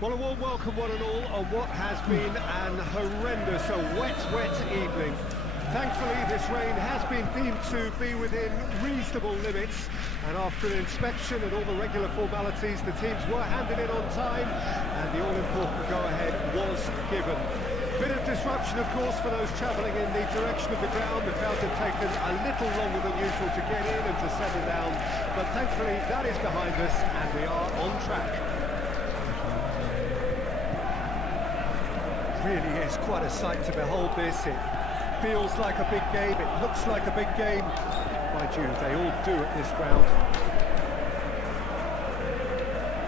Well, a warm welcome, one and all, on what has been an horrendous, wet evening. Thankfully, this rain has been deemed to be within reasonable limits, and after an inspection and all the regular formalities, the teams were handed in on time, and the all-important go-ahead was given. Bit of disruption, of course, for those travelling in the direction of the ground. The crowd had taken a little longer than usual to get in and to settle down, but thankfully that is behind us, and we are on track. Really is quite a sight to behold this. It feels like a big game, it looks like a big game. Mind you, they all do at this ground.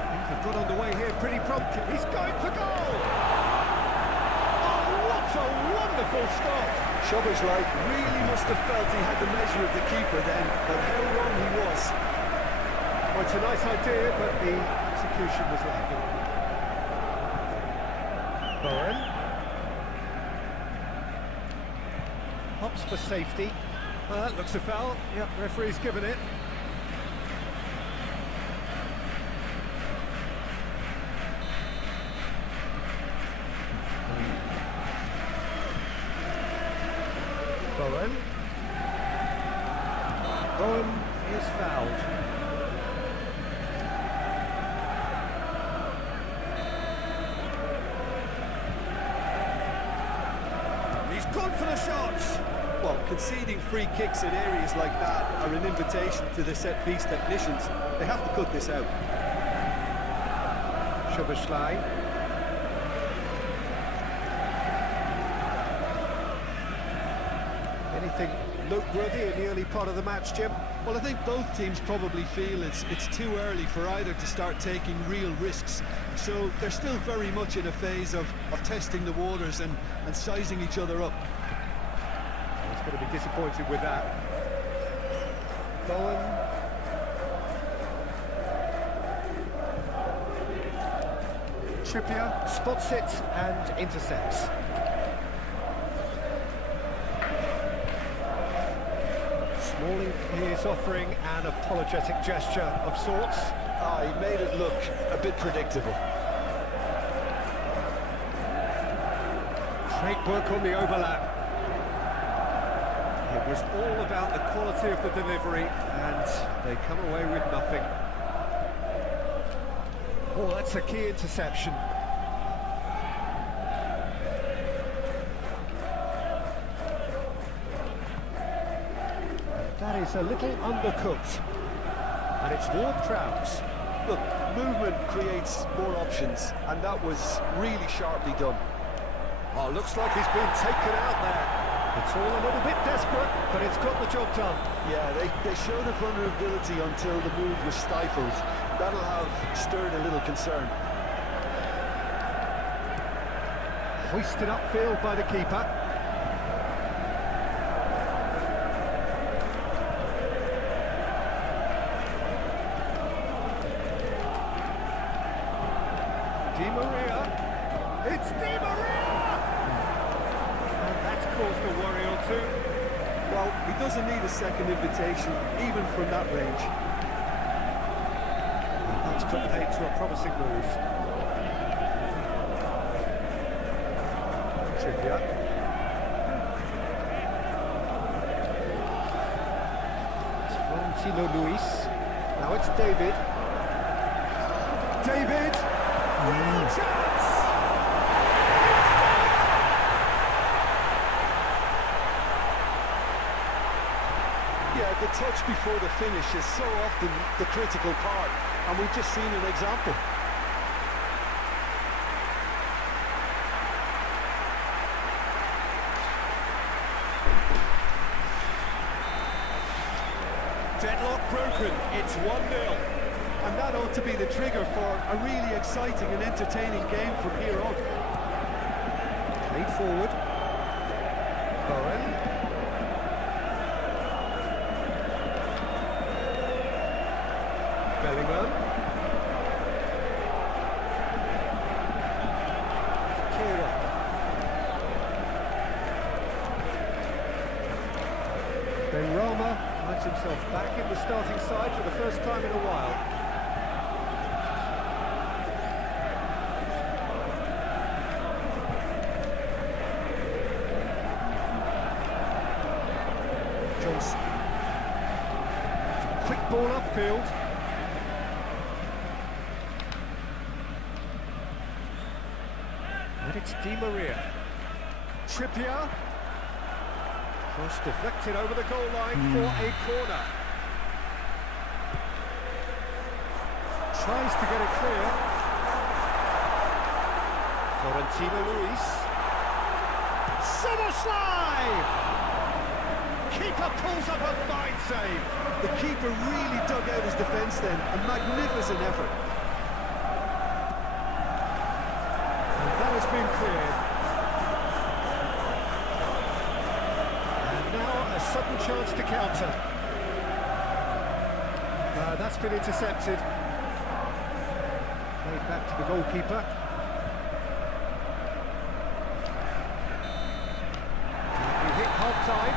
Things have got underway here pretty promptly. He's going for goal! Oh, what a wonderful stop! Szoboszlai really must have felt he had the measure of the keeper then, but how wrong he was. Well, it's a nice idea, but the execution was lacking. Bowen. Hops for safety. Well, that looks a foul. Yep, referee's given it. Bowen. Bowen is fouled. He's gone for the shots. Well, conceding free kicks in areas like that are an invitation to the set-piece technicians. They have to cut this out. Szoboszlai. Anything noteworthy in the early part of the match, Jim? Well, I think both teams probably feel it's too early for either to start taking real risks. So they're still very much in a phase of testing the waters and sizing each other up. He's going to be disappointed with that. Bowen. Trippier spots it and intercepts. Smalling is offering an apologetic gesture of sorts. He made it look a bit predictable. Great work on the overlap. It was all about the quality of the delivery, and they come away with nothing. Oh, that's a key interception. That is a little undercooked, and it's warm crowds. Look, movement creates more options, and that was really sharply done. Oh, looks like he's been taken out there. It's all a little bit desperate, but it's got the job done. Yeah, they showed a vulnerability until the move was stifled. That'll have stirred a little concern. Hoisted upfield by the keeper. Di Maria. It's Di Maria! And that's caused a worry or two. Well, he doesn't need a second invitation, even from that range. And that's put paid to a promising move. Trippier. It's Florentino Luis. Now it's David. David! Real chance! Yeah, the touch before the finish is so often the critical part. and we've just seen an example. Deadlock broken, it's 1-0. And that ought to be the trigger for a really exciting and entertaining game from here on. Lead forward. Bowen. Bellingham. Kira. Benrahma finds himself back in the starting side for the first time in a while. Johnson. Quick ball upfield. And it's Di Maria. Trippier. Cross deflected over the goal line for a corner. Tries to get it clear. Florentino Luis. Soboslai! Keeper pulls up a fine save. The keeper really dug out his defence then. A magnificent effort. And that has been cleared. And now a sudden chance to counter. That's been intercepted. Played back to the goalkeeper. We hit half-time.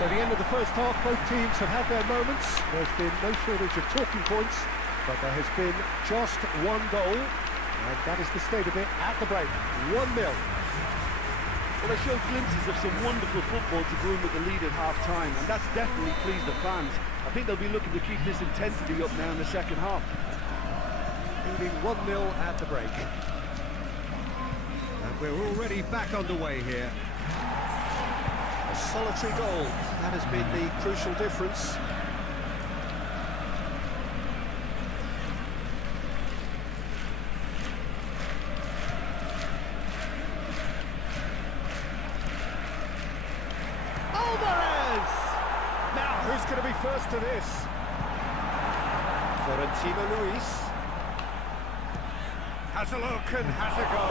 So the end of the first half, both teams have had their moments. There's been no shortage of talking points, but there has been just one goal, and that is the state of it at the break. 1-0. Well, they showed glimpses of some wonderful football to go in with the lead at half-time, and that's definitely pleased the fans. I think they'll be looking to keep this intensity up now in the second half. Leading 1-0 at the break. And we're already back underway here. A solitary goal, that has been the crucial difference. Alvarez! Now, who's going to be first to this? Florentino Luis. Has a look and has a go.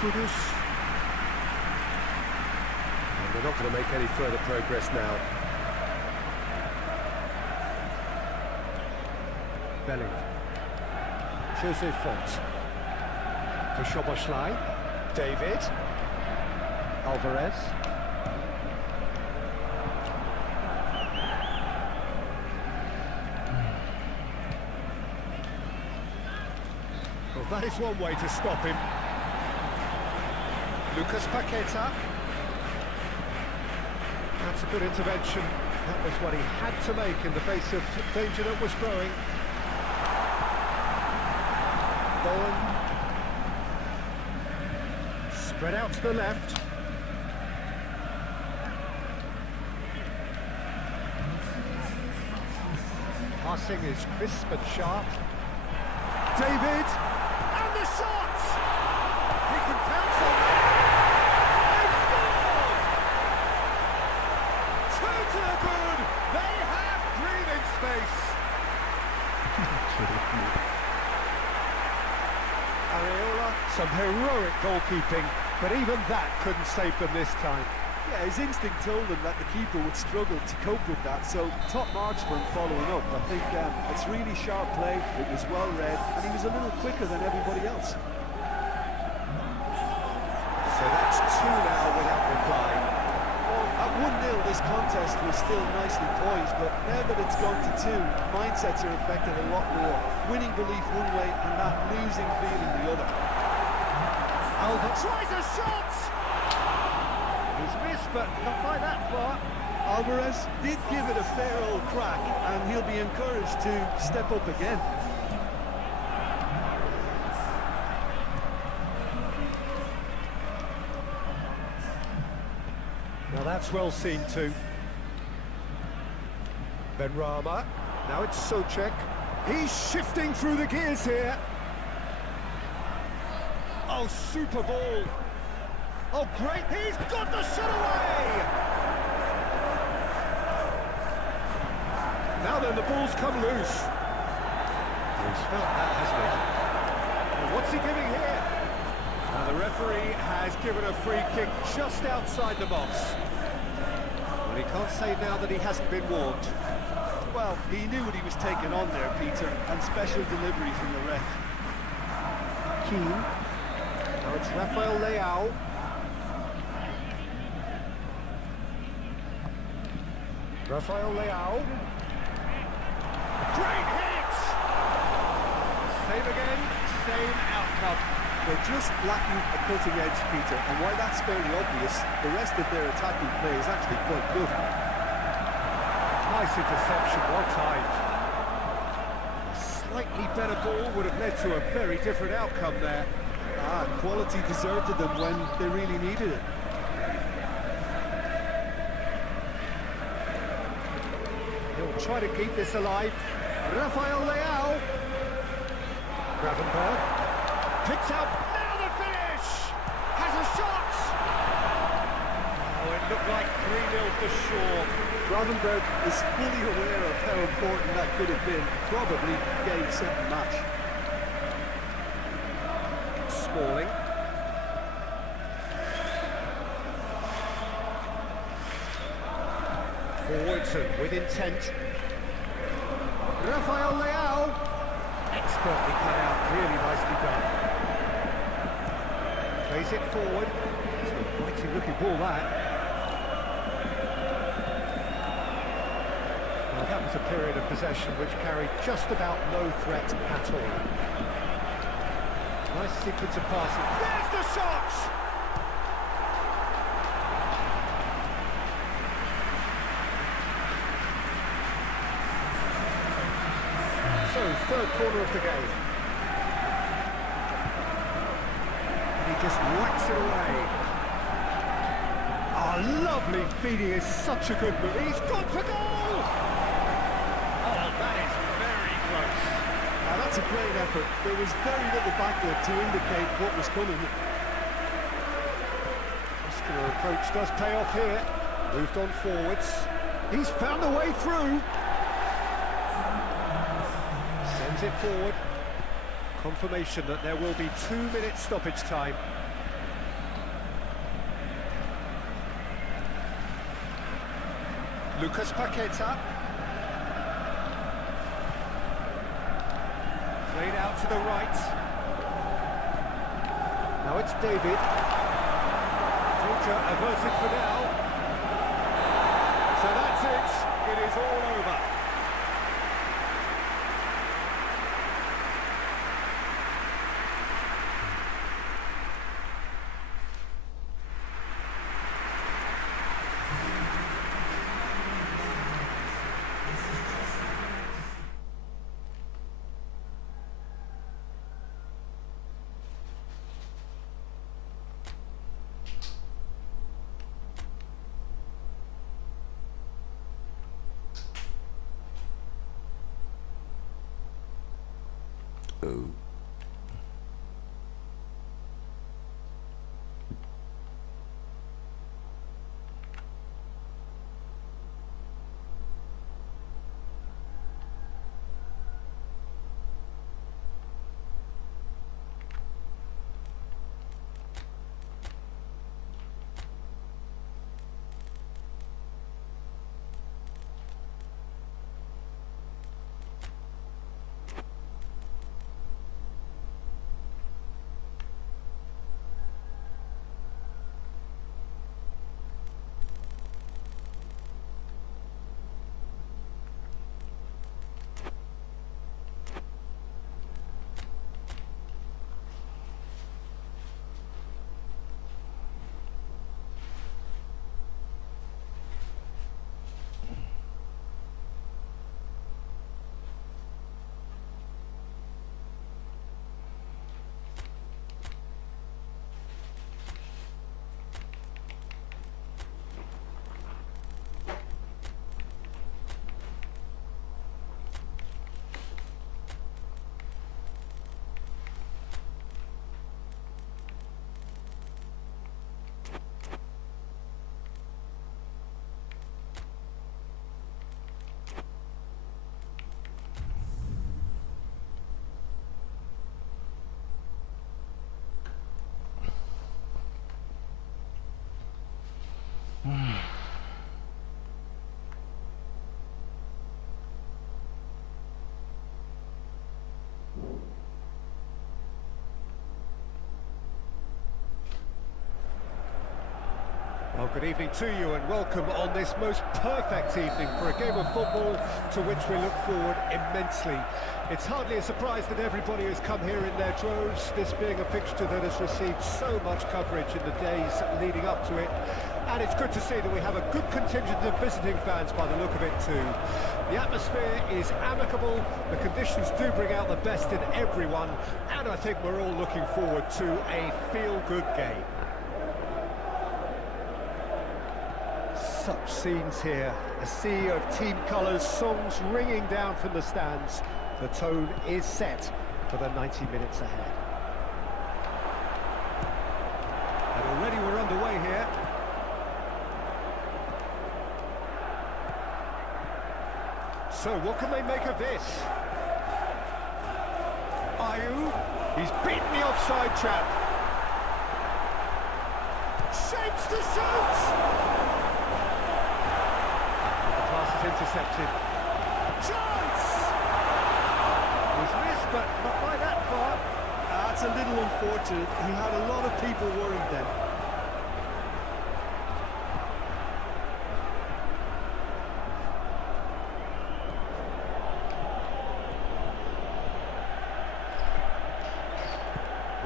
Kudus. They're not going to make any further progress now. Bellingham. Jose Font. To Soboslai. David. Alvarez. Well, that is one way to stop him. Lucas Paqueta. That's a good intervention. That was what he had to make in the face of danger that was growing. Bowen. Spread out to the left. Passing is crisp and sharp. David! And the shot! He can pounce on that! To the good, they have breathing space. Areola, some heroic goalkeeping, but even that couldn't save them this time. Yeah, his instinct told him that the keeper would struggle to cope with that, so top marks for him following up. I think it's really sharp play, it was well read, and he was a little quicker than everybody else. So that's 2 now without reply. At 1-0, this contest was still nicely poised, but now that it's gone to 2, mindsets are affected a lot more. Winning belief one way and that losing feeling the other. Alva tries a shot! He's missed, but not by that far. Alvarez did give it a fair old crack, and he'll be encouraged to step up again. Now that's well seen too. Benrahma. Now it's Soucek. He's shifting through the gears here. Oh, super ball. Oh, great. He's got the shot away. Now then, the ball's come loose. He's felt that, hasn't he? Well, what's he giving here? Now the referee has given a free kick just outside the box. Well, he can't say now that he hasn't been warned. Well, he knew what he was taking on there, Peter, and special delivery from the ref. Keane. Now it's Rafael Leao. Rafael Leao. Great hit! Same again, same outcome. They're just lacking a cutting edge, Peter, and while that's fairly obvious, the rest of their attacking play is actually quite good. Nice interception, well timed. A slightly better ball would have led to a very different outcome there. Quality deserted them when they really needed it. He'll try to keep this alive. Rafael Leao. Gravenberg. Picks out. Now the finish! Has a shot! Oh, it looked like 3-0 for sure. Gravenberg is fully aware of how important that could have been. Probably game, set and match. Smalling. Forwardson with intent. Rafael Leao. Expertly cut out, really nicely done. Plays it forward. It's a mighty looking ball, that. Well, that was a period of possession which carried just about no threat at all. Nice sequence of passing. There's the shot! So, third corner of the game. And he just whacks it away. Oh, lovely feeding is such a good move. He's gone for goal! Oh, that is very close. Now that's a great effort. There was very little backward to indicate what was coming. Muscular approach does pay off here. Moved on forwards. He's found a way through. Sends it forward. Confirmation that there will be 2 minutes stoppage time. Lucas Paqueta. Played out to the right. Now it's David. Danger averted for now. So that's it. It is all over. Oh. Well, good evening to you and welcome on this most perfect evening for a game of football to which we look forward immensely. It's hardly a surprise that everybody has come here in their droves, this being a fixture that has received so much coverage in the days leading up to it. And it's good to see that we have a good contingent of visiting fans by the look of it too. The atmosphere is amicable, the conditions do bring out the best in everyone, and I think we're all looking forward to a feel-good game. Such scenes here, a sea of team colours, songs ringing down from the stands. The tone is set for the 90 minutes ahead. And already we're underway here. So what can they make of this? Ayew, he's beaten the offside trap. Shapes to shoot! Intercepted. Chance! He's missed, but not by that far. That's a little unfortunate. He had a lot of people worried then.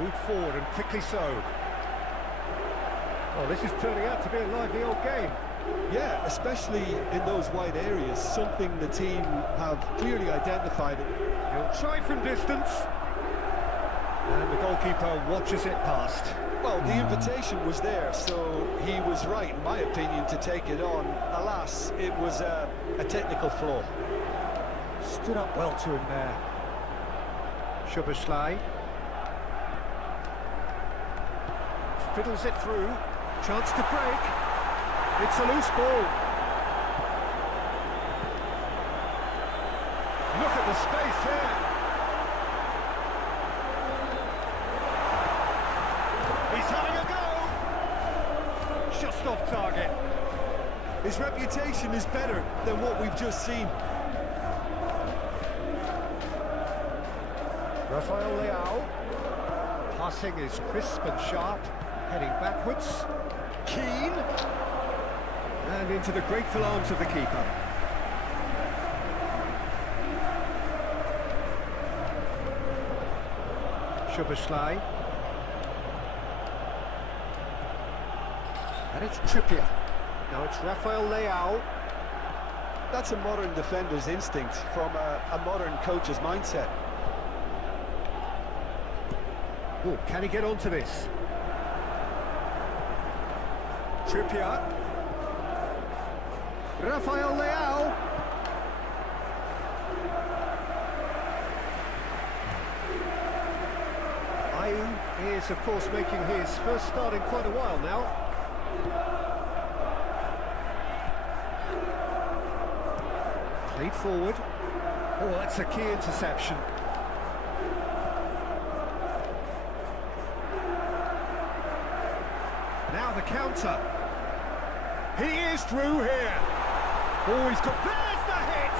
Moved forward and quickly so. Well, this is turning out to be a lively old game. Yeah, especially in those wide areas, something the team have clearly identified. He'll try from distance. And the goalkeeper watches it past. Well, the invitation was there, so he was right, in my opinion, to take it on. Alas, it was a technical flaw. Stood up well to him there. Szoboszlai. Fiddles it through. Chance to break. It's a loose ball. Look at the space here. He's having a go. Just off target. His reputation is better than what we've just seen. Rafael Leao. Passing is crisp and sharp. Heading backwards. Keen. And into the grateful arms of the keeper. Szoboszlai. And it's Trippier. Now it's Rafael Leao. That's a modern defender's instinct from a modern coach's mindset. Oh, can he get onto this? Trippier. Rafael Leao. Ayew is, of course, making his first start in quite a while now. Played forward. Oh, that's a key interception. Now the counter. He is through here. Oh, he's got... There's the hit!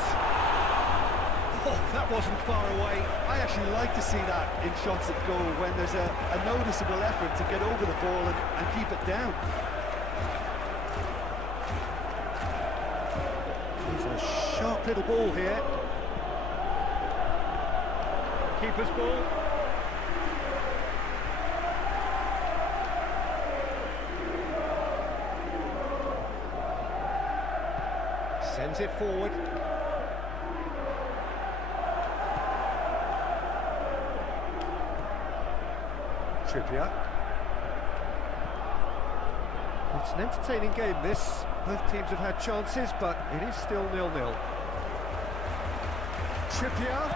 Oh, that wasn't far away. I actually like to see that in shots at goal when there's a noticeable effort to get over the ball and keep it down. It's a sharp little ball here. Keeper's ball. Sends it forward. Trippier. It's an entertaining game, this. Both teams have had chances, but it is still 0-0. Trippier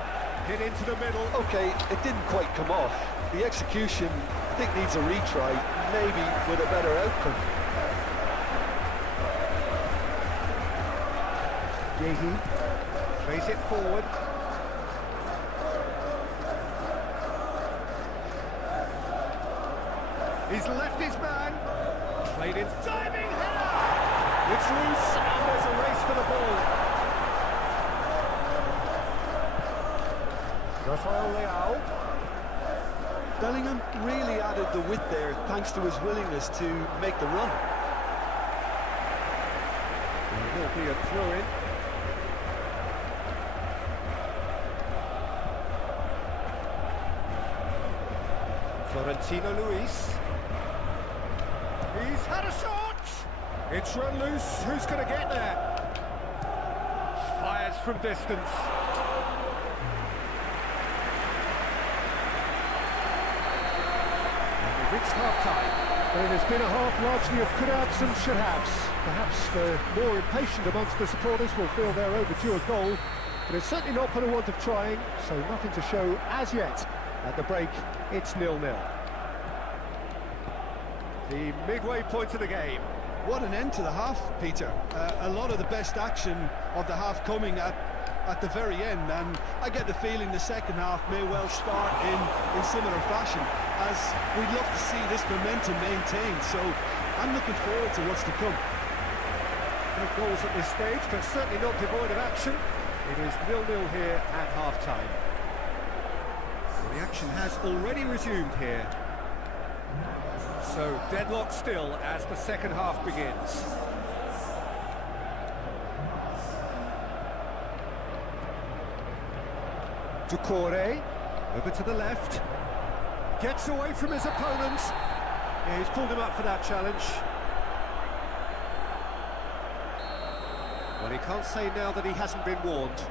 hit into the middle. Okay, it didn't quite come off. The execution, I think, needs a retry, maybe with a better outcome. Yehi plays it forward. He's left his man. Played in. Diving header! It's loose and there's a race for the ball. Rafael Leao. Bellingham really added the width there thanks to his willingness to make the run. will be a throw-in. Florentino Luis. He's had a shot! It's run loose. Who's going to get there? Fires from distance. And we've reached half-time. Well, it's been a half largely of could-haves and should-haves. Perhaps the more impatient amongst the supporters will feel they're overdue a goal, but it's certainly not for the want of trying, so nothing to show as yet. At the break, it's 0-0. The midway point of the game. What an end to the half, Peter. A lot of the best action of the half coming at the very end, and I get the feeling the second half may well start in similar fashion, as we'd love to see this momentum maintained, so I'm looking forward to what's to come. No goals at this stage, but certainly not devoid of action. It is 0-0 here at half-time. The action has already resumed here. So deadlock still as the second half begins. Ducore, over to the left. Gets away from his opponent. Yeah, he's pulled him up for that challenge. Well, he can't say now that he hasn't been warned.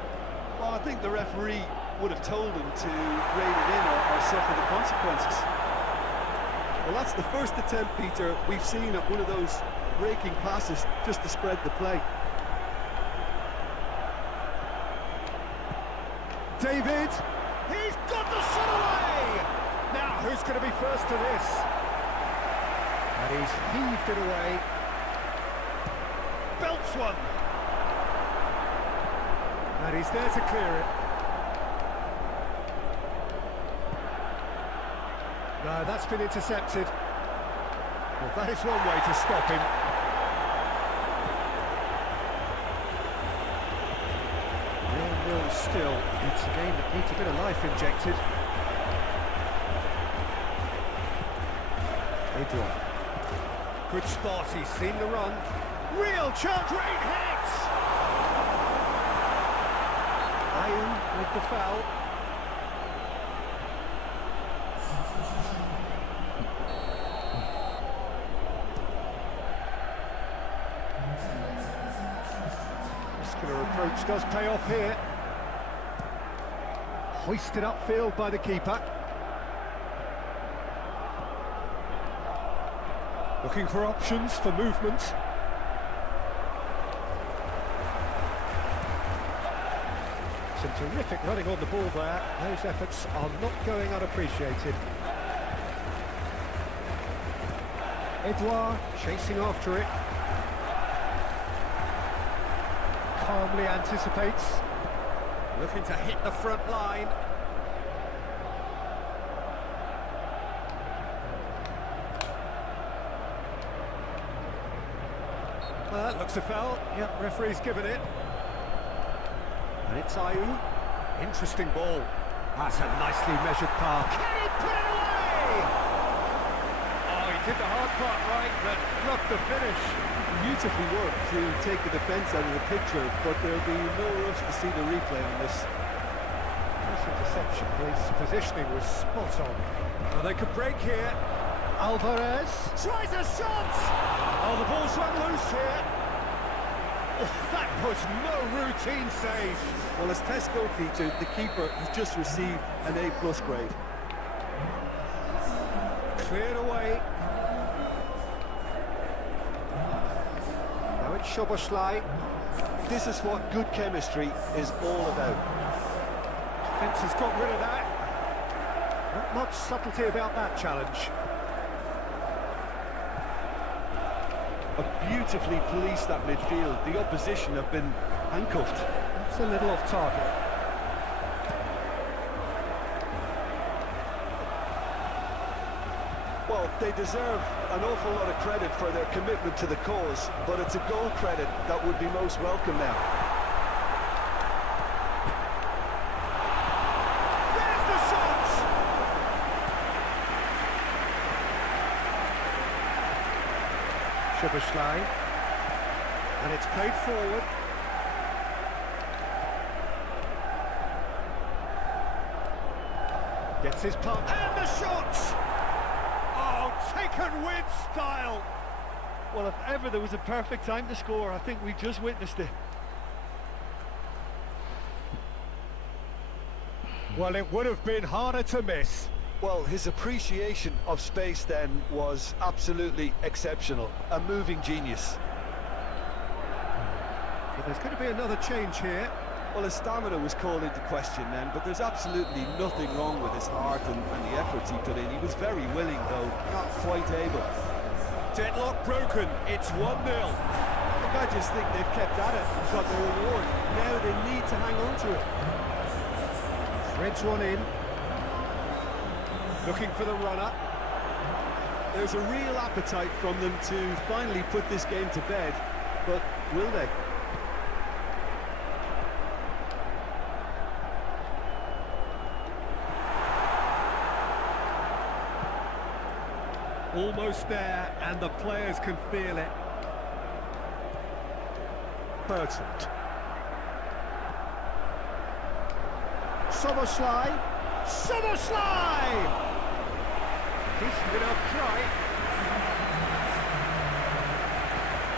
Well, I think the referee would have told him to rein it in or suffer the consequences. Well, that's the first attempt, Peter, we've seen at one of those raking passes just to spread the play. David, he's got the shot away! Now, who's going to be first to this? And he's heaved it away. Belts one. And he's there to clear it. No, that's been intercepted. Well, that is one way to stop him. Nil still. It's a game that needs a bit of life injected. Edouard. Good spot, he's seen the run. Real chance, great hit! Ayew with the foul. Muscular approach does pay off here. Hoisted upfield by the keeper. Looking for options for movement. Some terrific running on the ball there. Those efforts are not going unappreciated. Edouard chasing after it. Calmly anticipates. Looking to hit the front line. Well, that looks a foul. Yep, referee's given it. And it's Ayew. Interesting ball. That's a nicely measured pass. Can he put it away? Oh, he did the hard part right, but fluffed the finish. Beautifully worked to take the defence out of the picture, but there'll be no rush to see the replay on this. This interception, his positioning was spot on. Well, they could break here. Alvarez tries a shot! Oh, the ball's run loose here. Oh, that was no routine save. Well, as Tesco, Peter, the keeper has just received an A+ grade. Cleared away. Now it's Szoboszlai. This is what good chemistry is all about. Defence has got rid of that. Not much subtlety about that challenge. Beautifully policed that midfield. The opposition have been handcuffed. It's a little off target. Well, they deserve an awful lot of credit for their commitment to the cause, but it's a goal credit that would be most welcome now. There's the shot! Szoboszlai. And it's played forward. Gets his punt, and the shot! Oh, taken with style! Well, if ever there was a perfect time to score, I think we just witnessed it. Well, it would have been harder to miss. Well, his appreciation of space then was absolutely exceptional. A moving genius. So there's going to be another change here. Well, his stamina was called into question then, but there's absolutely nothing wrong with his heart and the efforts he put in. He was very willing, though, not quite able. Deadlock broken, it's 1-0. Look, I just think they've kept at it and got their reward. Now they need to hang on to it. Threads one in. Looking for the runner. There's a real appetite from them to finally put this game to bed, but will they? Almost there, and the players can feel it. Bertrand. Soboslai. Soboslai! Decent enough try.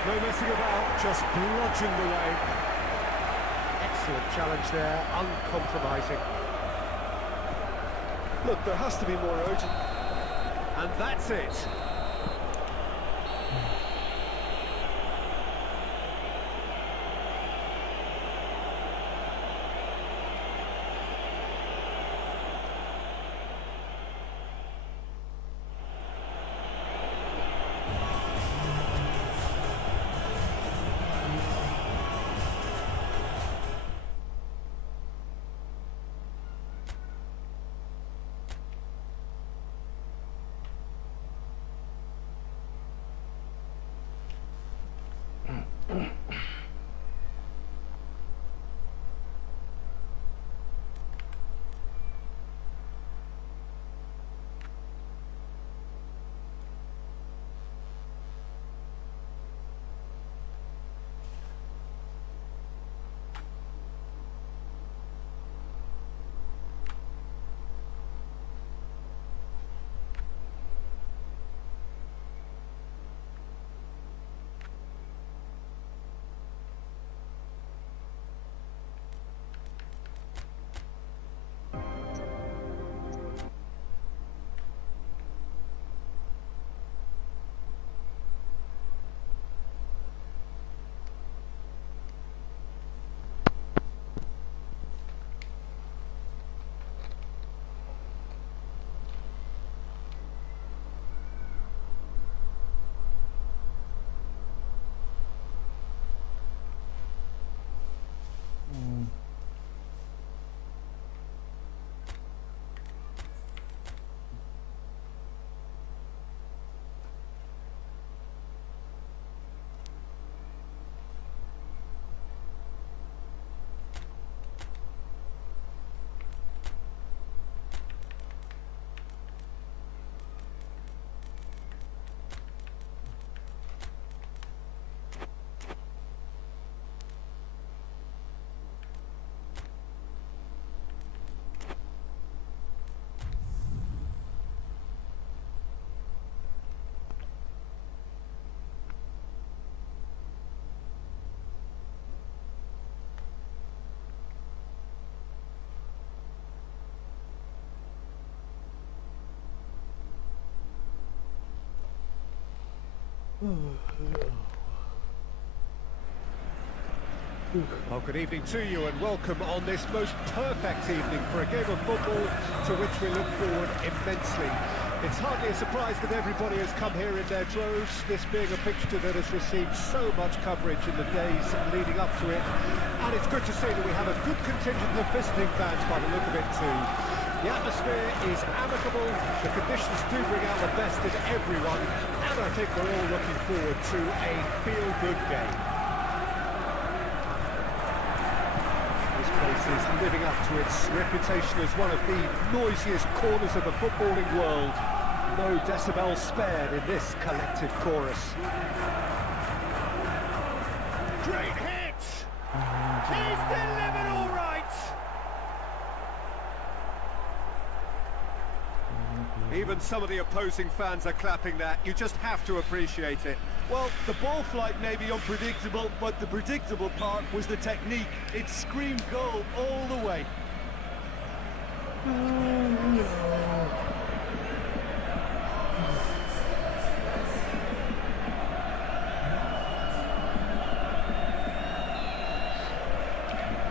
No messing about, just bludgeoned away. Excellent challenge there, uncompromising. Look, there has to be more urgent. And that's it. Well, good evening to you and welcome on this most perfect evening for a game of football to which we look forward immensely. It's hardly a surprise that everybody has come here in their droves, this being a fixture that has received so much coverage in the days leading up to it. And it's good to see that we have a good contingent of visiting fans by the look of it too. The atmosphere is amicable, the conditions do bring out the best in everyone, and I think we're all looking forward to a feel-good game. This place is living up to its reputation as one of the noisiest corners of the footballing world. No decibels spared in this collective chorus. even some of the opposing fans are clapping that. You just have to appreciate it. Well, the ball flight may be unpredictable, but the predictable part was the technique. It screamed goal all the way.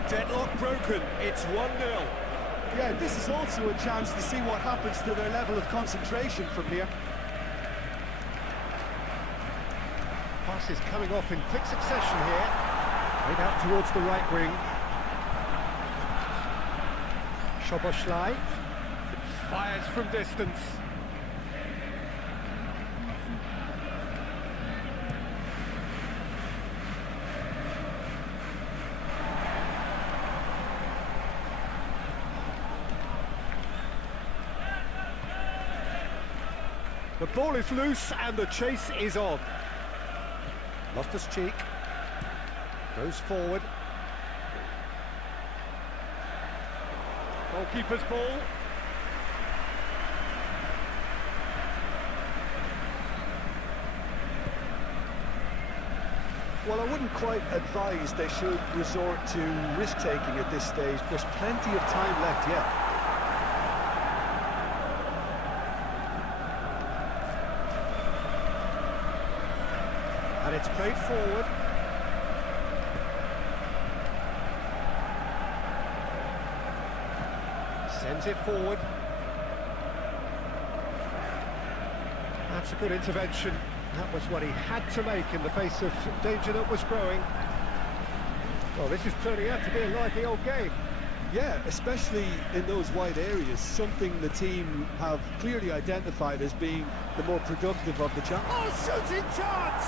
Deadlock broken, it's 1-0. Yeah, this is also a chance to see what happens to their level of concentration from here. Pass is coming off in quick succession here. Right out towards the right wing. Szoboszlai fires from distance. The ball is loose and the chase is on. Loftus-Cheek goes forward. Goalkeeper's ball. Well, I wouldn't quite advise they should resort to risk-taking at this stage. There's plenty of time left yet. And it's played forward. Sends it forward. That's a good intervention. That was what he had to make in the face of danger that was growing. Well, this is turning out to be a lively old game. Yeah, especially in those wide areas, something the team have clearly identified as being the more productive of the chance. Oh, shooting chance!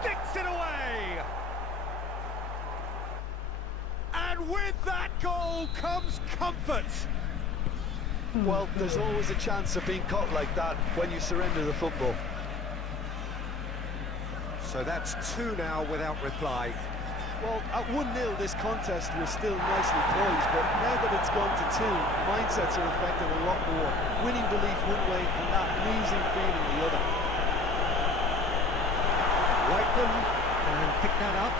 Sticks it away! And with that goal comes comfort. Well, there's always a chance of being caught like that when you surrender the football. So that's 2 now without reply. Well, at 1-0, this contest was still nicely poised, but now that it's gone to 2, mindsets are affected a lot more. Winning belief one way and that losing feeling the other. Whiteman and pick that up.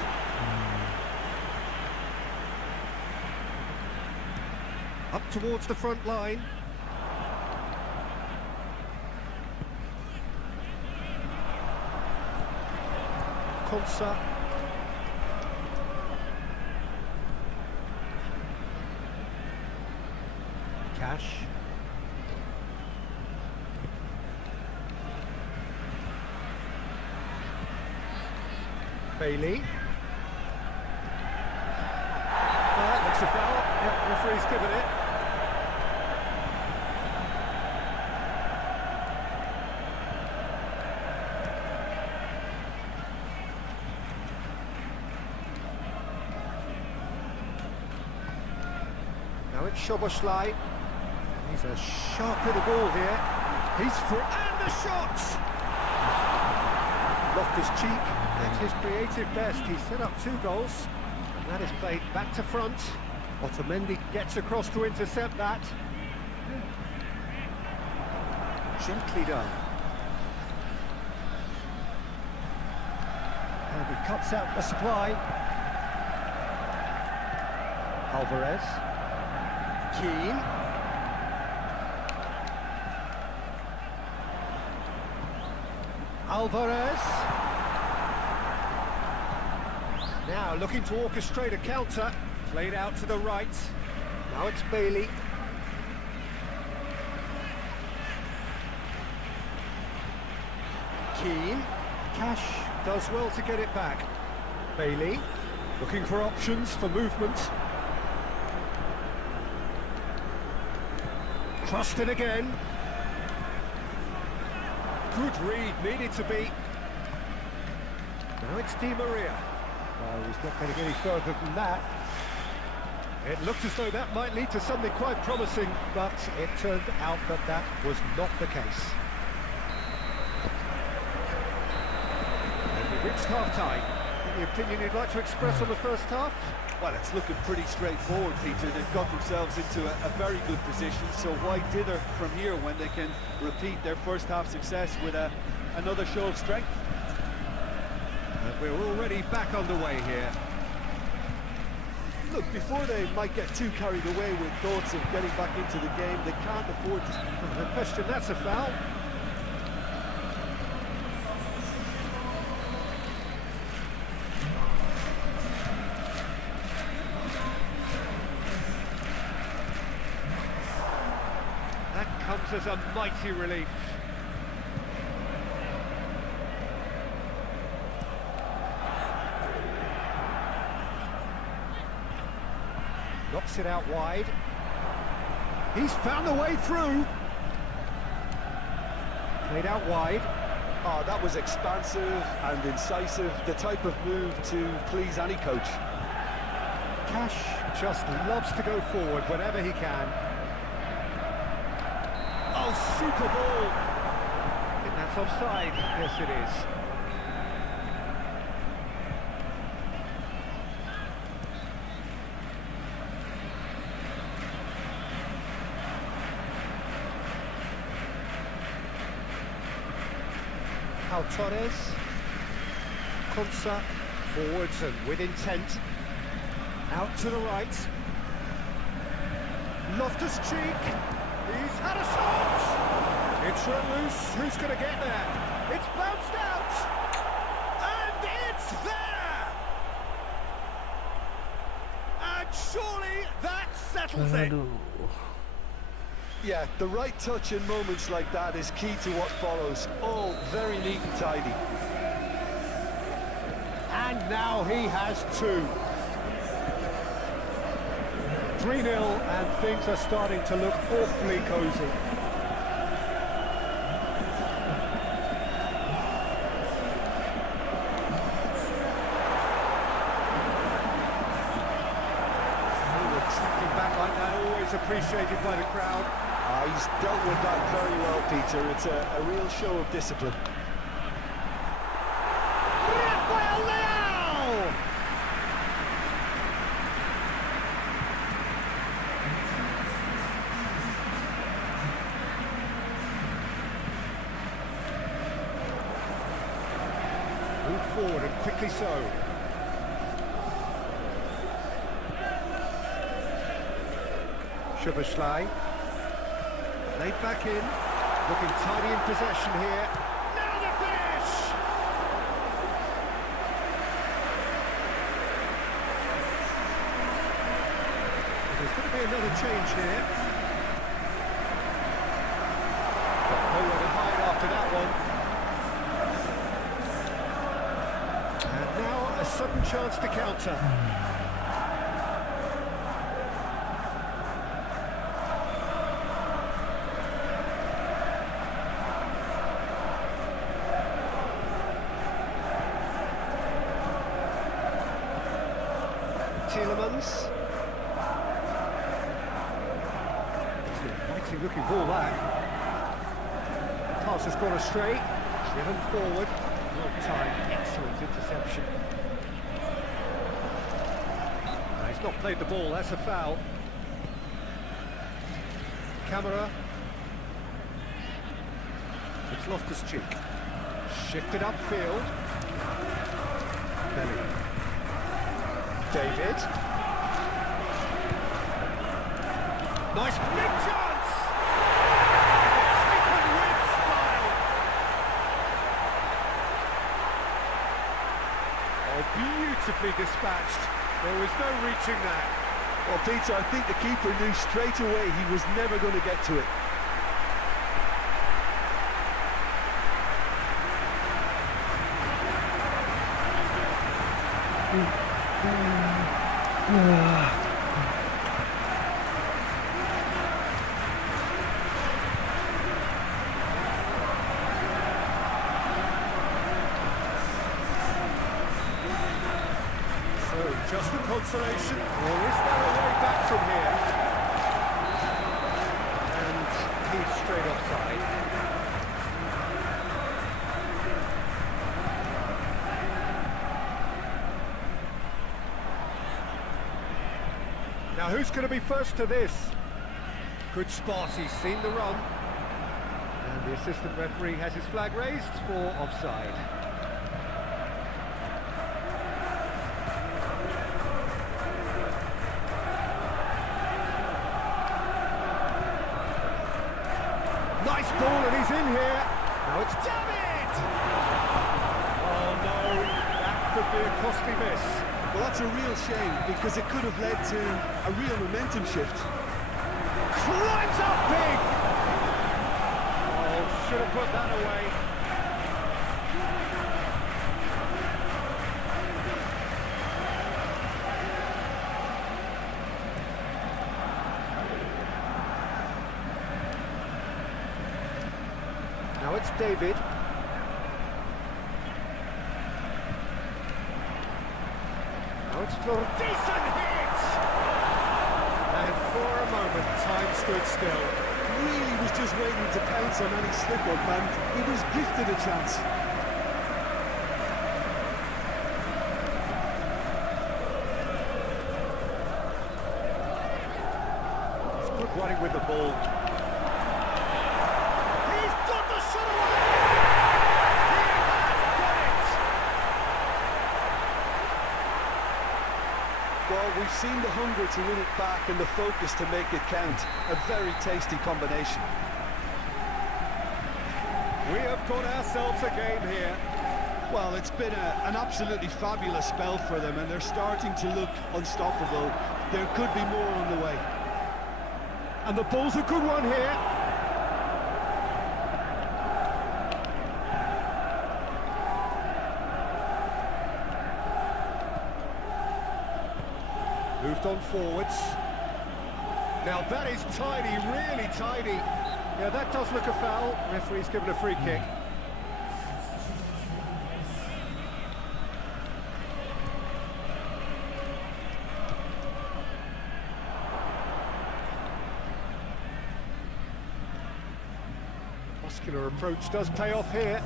Up towards the front line. Konsa. Cash. Bailey. That looks a foul. Yep, referee's given it. Now it's Szoboszlai. He's a sharp little ball here. He's for and the shot! Loftus-Cheek at his creative best. He's set up 2 goals. And that is played back to front. Otamendi gets across to intercept that. Gently done. And he cuts out the supply. Alvarez. Keane. Alvarez. Now looking to orchestrate a counter. Played out to the right. Now it's Bailey. Keane. Cash does well to get it back. Bailey looking for options for movement. Crossed it again. Good read, needed to be. Now it's Di Maria. Oh, he's not going to get any further than that. It looked as though that might lead to something quite promising, but it turned out that that was not the case. And we've reached half-time. Any opinion you'd like to express on the first half? Well, it's looking pretty straightforward, Peter. They've got themselves into a very good position, so why dither from here when they can repeat their first half success with another show of strength? And we're already back underway here. Look, before they might get too carried away with thoughts of getting back into the game, they can't afford to. No question, that's a foul. That comes as a mighty relief. Knocks it out wide. He's found a way through. Played out wide. Oh, that was expansive and incisive, the type of move to please any coach. Cash just loves to go forward whenever he can. Oh, super ball! I think that's offside. Yes, it is. Torres, Konsa, forwards and with intent, out to the right, Loftus-Cheek, he's had a shot, it's run loose, who's going to get there, it's bounced out, and it's there, and surely that settles it. Yeah, the right touch in moments like that is key to what follows. All very neat and tidy. And now he has two. 3-0 and things are starting to look awfully cosy. Tracking back like that, always appreciated by the crowd. He's dealt with that very well, Peter. It's a real show of discipline. Rafael Leao! Moved forward and quickly so. Szoboszlai. Laid back in, looking tidy in possession here. Now the finish! There's going to be another change here. Got nowhere to hide after that one. And now a sudden chance to counter. Tielemans. It's an inviting looking ball back. The pass has gone astray. Driven forward. Long time. Excellent interception. No, he's not played the ball. That's a foul. Camera. It's Loftus-Cheek. Shifted upfield. Belly. David. Nice big chance! Taken with style! Oh, beautifully dispatched. There was no reaching that. Well, Peter, I think the keeper knew straight away he was never going to get to it. So, just a consolation, or is there a way back from here? And he's straight offside. Now who's going to be first to this? Good spot, he's seen the run. And the assistant referee has his flag raised for offside. Nice ball and he's in here. Now it's David! Oh no, that could be a costly miss. Well, that's a real shame because it could have led to a real momentum shift. Climbs up big! Oh, should have put that away. Now it's David. Now it's Florent. Decent hit! And for a moment, time stood still. Really was just waiting to pounce on any slip-up, and he was gifted a chance. He's good running with the ball. He's got the shot away! He has got it! Well, we've seen the hunger to win it back and the focus to make it count. A very tasty combination. We have got ourselves a game here. Well, it's been an absolutely fabulous spell for them, and they're starting to look unstoppable. There could be more on the way. And the ball's a good one here. Moved on forwards. Now that is tidy, really tidy. Yeah, that does look a foul. Referee's given a free kick. Muscular approach does pay off here.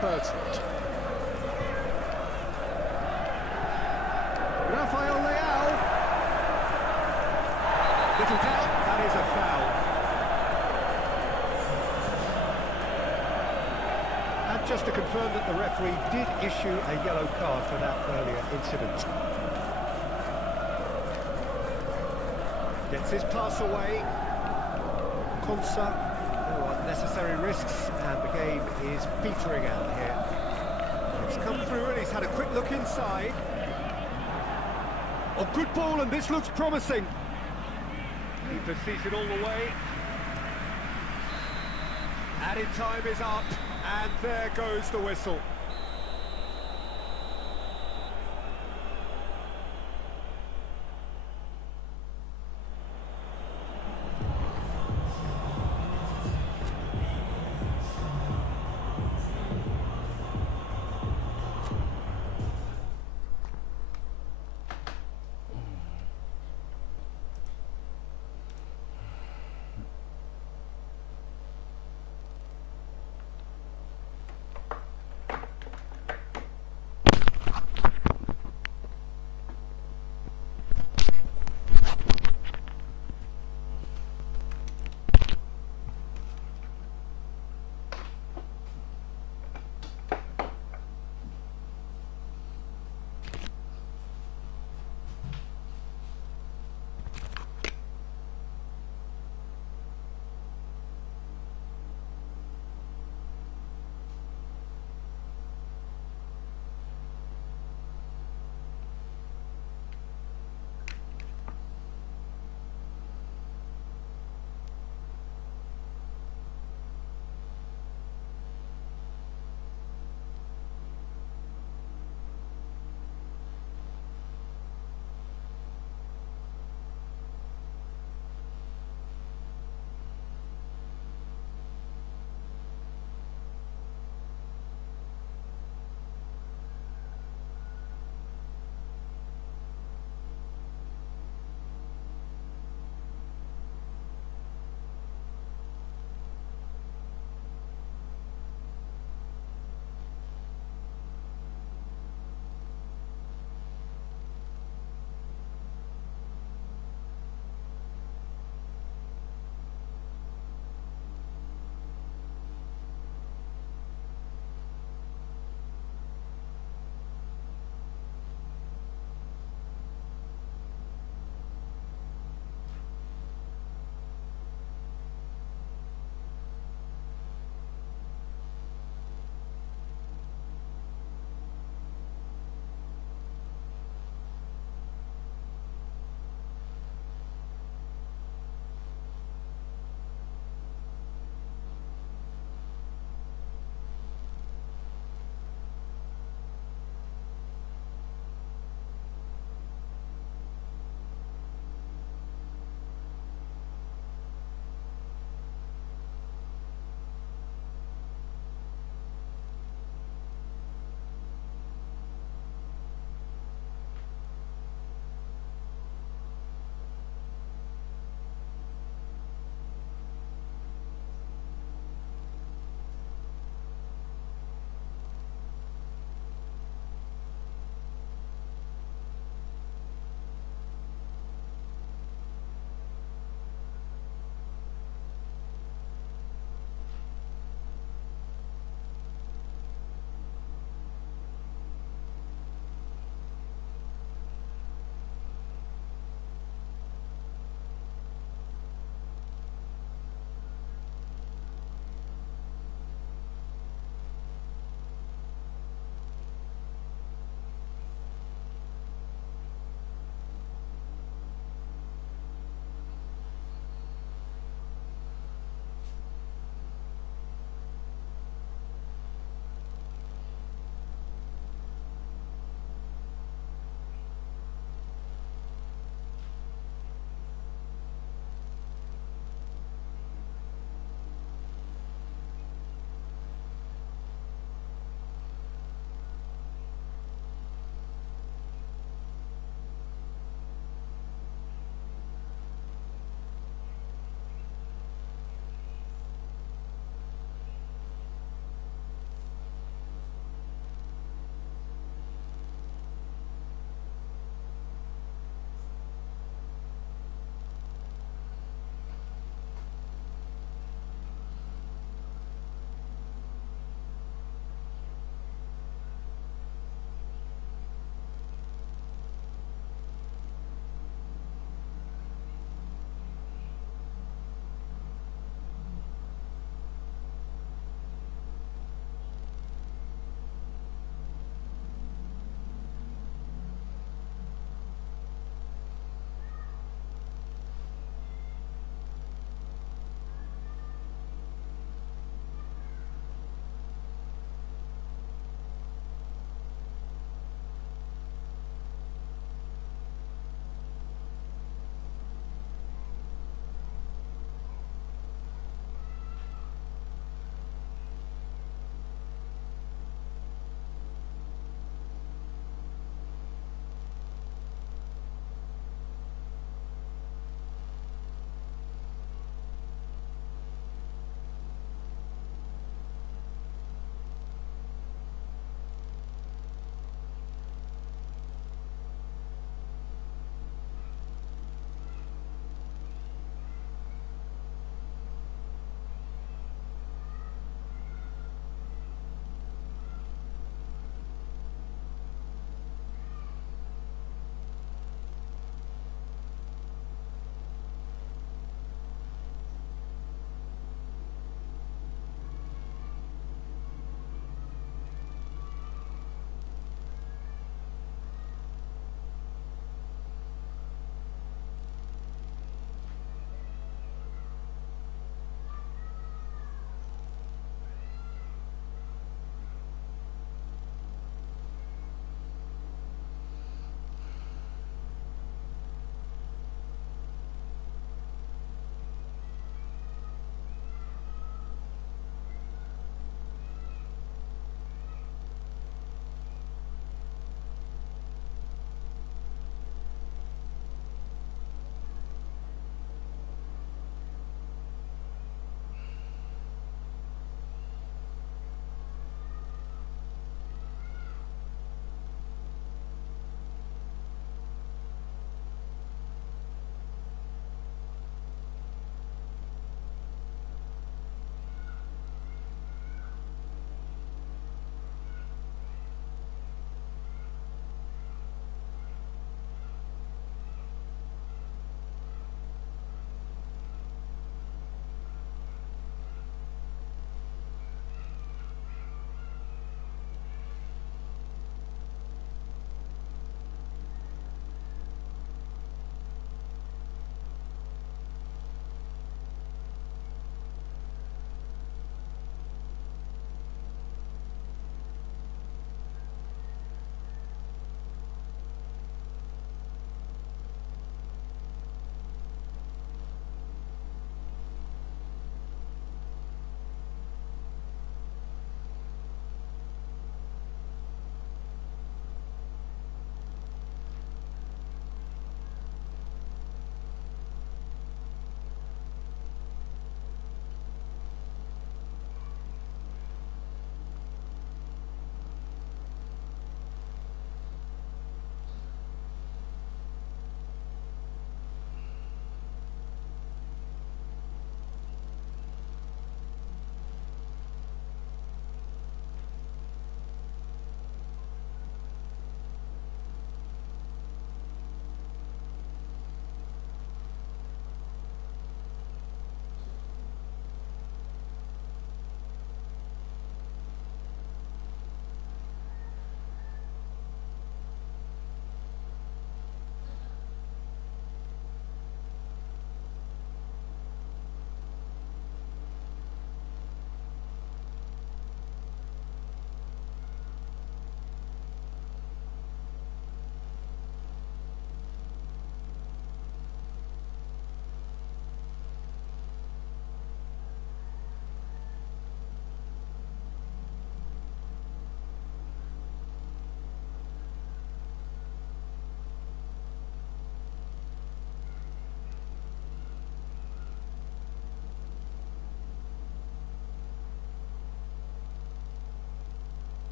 Bertrand. Rafael Leao. Little doubt, that is a foul. And just to confirm that the referee did issue a yellow card for that earlier incident. Gets his pass away. Konsa, no unnecessary risks, and the game is petering out here. It's come through and he's had a quick look inside. Oh, good ball, and this looks promising. Keeper sees it all the way. Added time is up, and there goes the whistle.